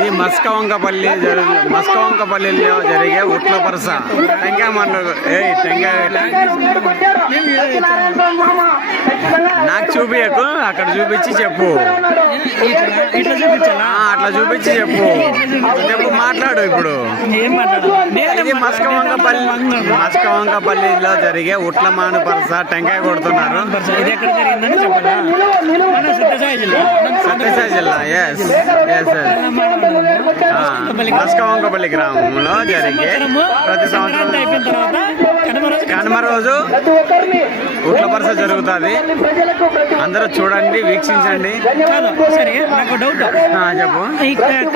ఇది మస్కవంకపల్లిలో జరిగే ఉట్ల పరస టెంకాయ మండలు. టెంకాయ నాకు చూపించకు, అక్కడ చూపించి చెప్పు. అట్లా చూపించి చెప్పు. మాట్లాడు ఇప్పుడు. ఇది మస్కవంకపల్లిలో జరిగే ఉట్ల మాను పరస టెంకాయ కొడుతున్నారు. సత్యసాయి జిల్లా. ఎస్ మస్కవంకపల్లి గ్రామంలో జరిగే ప్రతి సంవత్సరం కనుమ రోజు ఉట్ల పరస జరుగుతుంది. అందరూ చూడండి, వీక్షించండి. సరే, నాకు డౌట్. చెప్పు.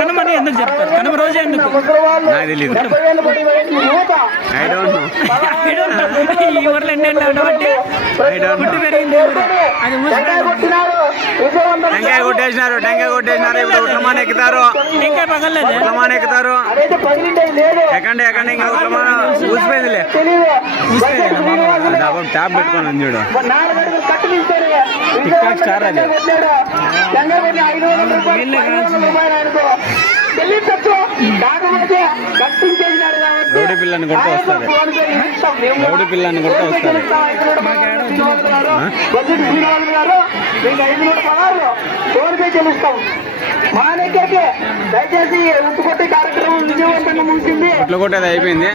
కనుమని ఎందుకు చెప్తారు? కనుమ రోజు ఎందుకు? నాకు తెలీదు. I don't know. ఈ ఊర్లో టెంకాయ కొట్టేసినారు. ఇప్పుడు ఉట్లమాన ఎక్కుతారు. ఉట్లమాన ఎక్కుతారు. ఎక్కండి ఇంకా ఉట్లమాన ఊసిపోయిందిలే. ట్యాబ్ పెట్టుకోను చూడు. టిక్టాక్ స్టార్ అది. రౌడీ పిల్లని కొట్ట వస్తారు. దయచేసి ఉప్పు కొట్టే కార్యక్రమం విజయవంతంగా ముగిసింది. ఉట్లు కొట్టేది అయిపోయింది.